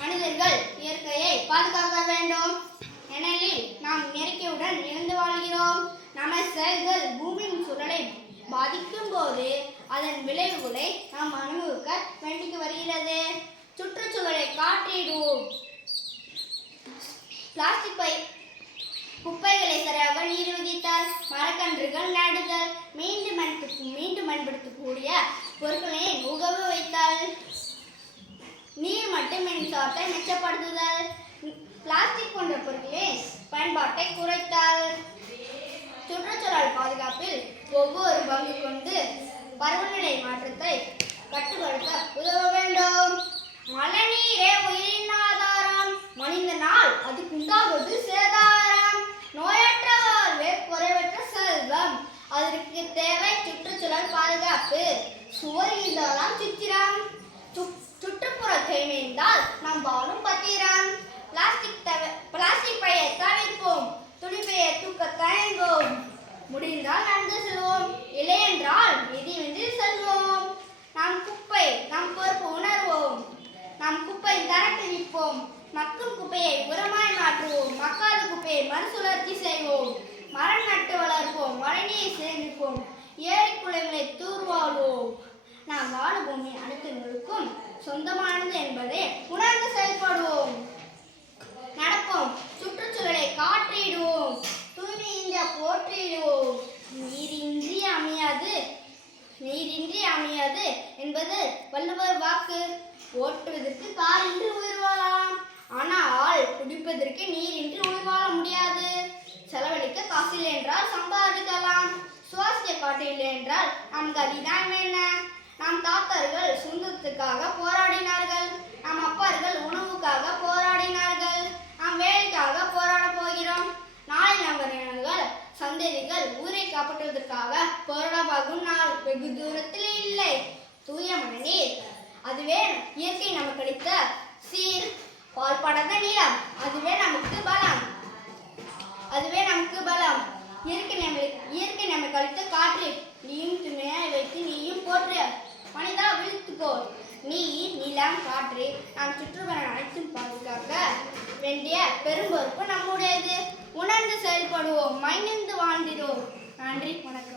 மனிதர்கள் இயற்கையை பாதுகாக்க வேண்டும். ஏனெனில் நாம் இயற்கையுடன் இணைந்து வாழ்கிறோம். நமது செயல்கள் பூமியின் சூழலை பாதிக்கும் போது அதன் விளைவுகளை நாம் அனுபவிக்க வேண்டிக்கு வருகிறது. சுற்றுச்சூழலை காற்றிடுவோம். பிளாஸ்டிக் குப்பைகளை சரியாக நீர் விதித்தால், மரக்கன்றுகள் நடுதல், மீண்டும் பயன்படுத்தக்கூடிய பொருட்களை உகவு வைத்தால், நீர் மற்றும் மின்சாரத்தை மிச்சப்படுத்துதல், பிளாஸ்டிக் போன்ற பொருட்களின் பயன்பாட்டை குறைத்தல். சுற்றுச்சூழல் பாதுகாப்பில் ஒவ்வொரு பங்கு கொண்டு பருவநிலை மாற்றத்தை கட்டுப்படுத்த உதவ வேண்டும். மழைநீரே உயிரின் ஆதாரம், மனிதனால் அதுக்குண்டாவது சேதாரம். நோயற்ற வாழ்வே குறைவற்ற செல்வம், அதற்கு தேவை சுற்றுச்சூழல் பாதுகாப்பு. சுவர் இருந்தால்தான் சித்திரம், சுற்றுப்புற தூய்மைந்தால் நாம் வாழும் பத்திரம். பிளாஸ்டிக் பையை தவிர்ப்போம், துணிப்பையை தூக்க தயங்குவோம். முடிந்தால் நடந்து செல்வோம், இல்லையென்றால் மிதிவென்று செல்வோம். நம் பொறுப்பு உணர்வோம். நாம் குப்பை தரத்து விற்போம். மக்கும் குப்பையை உரமாய் மாற்றுவோம். மக்காத குப்பையை மறுசுழற்சி செய்வோம். மரம் நட்டு வளர்ப்போம். மழைநீரை சேமிப்போம். ஏரி குளங்களை தூர்வாழ்வோம். நாம் வாழும் பூமி அனைத்தினருக்கும் சொந்தமானது என்பதை உணர்ந்து செயல்படுவோம். நடப்போம், சுற்றுச்சூழலை காற்றிடுவோம். தூய்மை இந்தியா போற்றிடுவோம். நீரின்றி அமையாது என்பது வள்ளுவர் வாக்கு. ஓட்டுவதற்கு கார் இன்றி உயிர் வாழலாம், ஆனால் குடிப்பதற்கு நீர் இன்றி உயிர் வாழ முடியாது. செலவழிக்க காசு இல்லை என்றால் சம்பாதிக்கலாம், சுவாசிக்க காற்று இல்லை என்றால் நம் கதிதான் என்ன? நம் தாத்தர்கள் சுதந்திரத்துக்காக போராடினார்கள். நம் அப்பார்கள் உணவுக்காக போராடினார்கள். நாம் வேலைக்காக போராட போகிறோம். நாளை நம் சந்ததிகள் ஊரை காப்பாற்றுவதற்காக போராடமாகும் நாள் வெகு தூரத்தில் இல்லை. தூய மழைநீர், அதுவே இயற்கை நமக்கு அளித்த சீர். பால் படாத நிலம், அதுவே நமக்கு பலம். இயற்கை நமக்கு அளித்த காற்று. நீயும் துணையாய் வைத்து நீயும் போற்று. மனிதா விழித்துக்கோ. நீர், நிலம், காற்று, நாம் சுற்றுப்புறம் அனைத்தும் பாதுகாக்க வேண்டிய பெரும் பொறுப்பு நம்முடையது. உணர்ந்து செயல்படுவோம், மகிழ்ந்து வாழ்ந்திடுவோம். நன்றி, வணக்கம்.